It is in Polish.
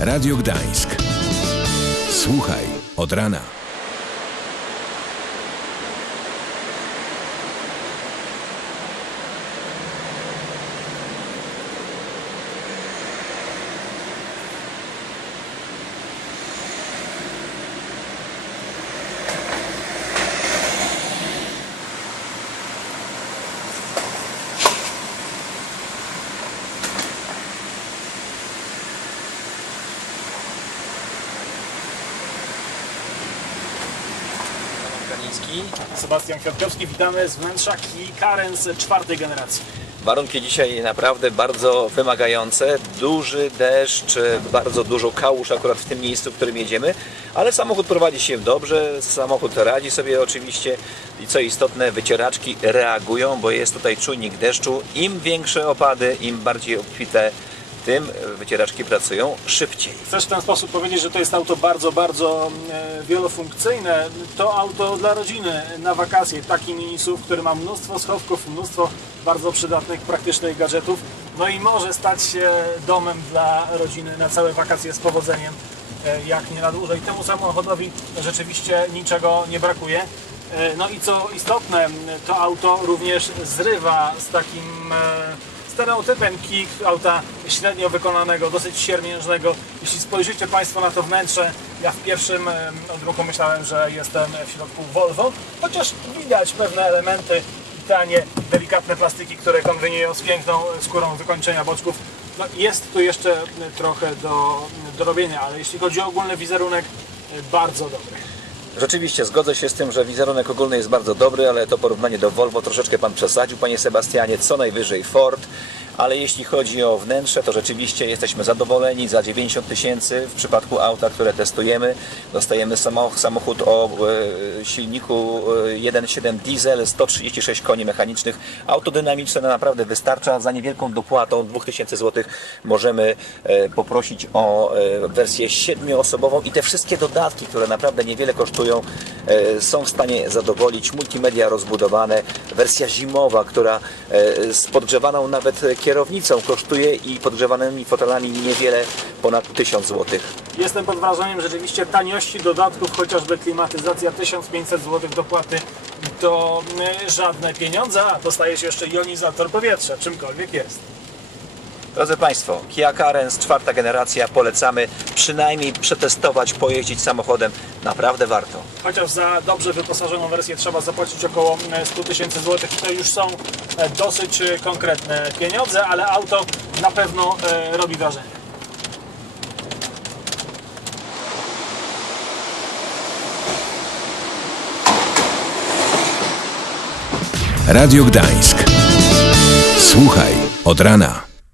Radio Gdańsk. Słuchaj od rana. Kaniński. Sebastian Kwiatkowski, witamy z wnętrza Kia Carens czwartej generacji. Warunki dzisiaj naprawdę bardzo wymagające. Duży deszcz, bardzo dużo kałuż akurat w tym miejscu, w którym jedziemy, ale samochód prowadzi się dobrze, samochód radzi sobie oczywiście i co istotne, wycieraczki reagują, bo jest tutaj czujnik deszczu. Im większe opady, im bardziej obfite, tym wycieraczki pracują szybciej. Chcesz w ten sposób powiedzieć, że to jest auto bardzo, bardzo e, wielofunkcyjne. To auto dla rodziny na wakacje, taki minisów, który ma mnóstwo schowków, mnóstwo bardzo przydatnych, praktycznych gadżetów. No i może stać się domem dla rodziny na całe wakacje z powodzeniem, e, jak nie na dłużej. Temu samochodowi rzeczywiście niczego nie brakuje. E, No i co istotne, to auto również zrywa z takim stereotypem kick auta średnio wykonanego, dosyć siermiężnego. Jeśli spojrzycie Państwo na to wnętrze, ja w pierwszym odruchu myślałem, że jestem w środku Volvo, chociaż widać pewne elementy, tanie, delikatne plastiki, które kombinują z piękną skórą wykończenia boczków. No, jest tu jeszcze trochę do, do robienia, ale jeśli chodzi o ogólny wizerunek, bardzo dobry. Rzeczywiście zgodzę się z tym, że wizerunek ogólny jest bardzo dobry, ale to porównanie do Volvo troszeczkę Pan przesadził, Panie Sebastianie, co najwyżej Ford. Ale jeśli chodzi o wnętrze, to rzeczywiście jesteśmy zadowoleni. Za 90 tysięcy w przypadku auta, które testujemy, dostajemy samo- samochód o e, silniku e, 1.7 diesel, 136 koni mechanicznych. Auto dynamiczne naprawdę wystarcza. Za niewielką dopłatą 2000 zł możemy e, poprosić o e, wersję siedmioosobową i te wszystkie dodatki, które naprawdę niewiele kosztują, e, są w stanie zadowolić. Multimedia rozbudowane, wersja zimowa, która e, z podgrzewaną nawet kierownicą kosztuje i podgrzewanymi fotelami niewiele ponad 1000 zł. Jestem pod wrażeniem rzeczywiście taniości dodatków, chociażby klimatyzacja 1500 zł dopłaty to y, żadne pieniądze, a dostaje się jeszcze jonizator powietrza, czymkolwiek jest. Drodzy Państwo, Kia Carens, czwarta generacja, polecamy przynajmniej przetestować, pojeździć samochodem. Naprawdę warto. Chociaż za dobrze wyposażoną wersję trzeba zapłacić około y, 100 tysięcy złotych i to już są y, dosyć y, konkretne pieniądze, ale auto na pewno y, robi wrażenie. Radio Gdańsk. Słuchaj od rana.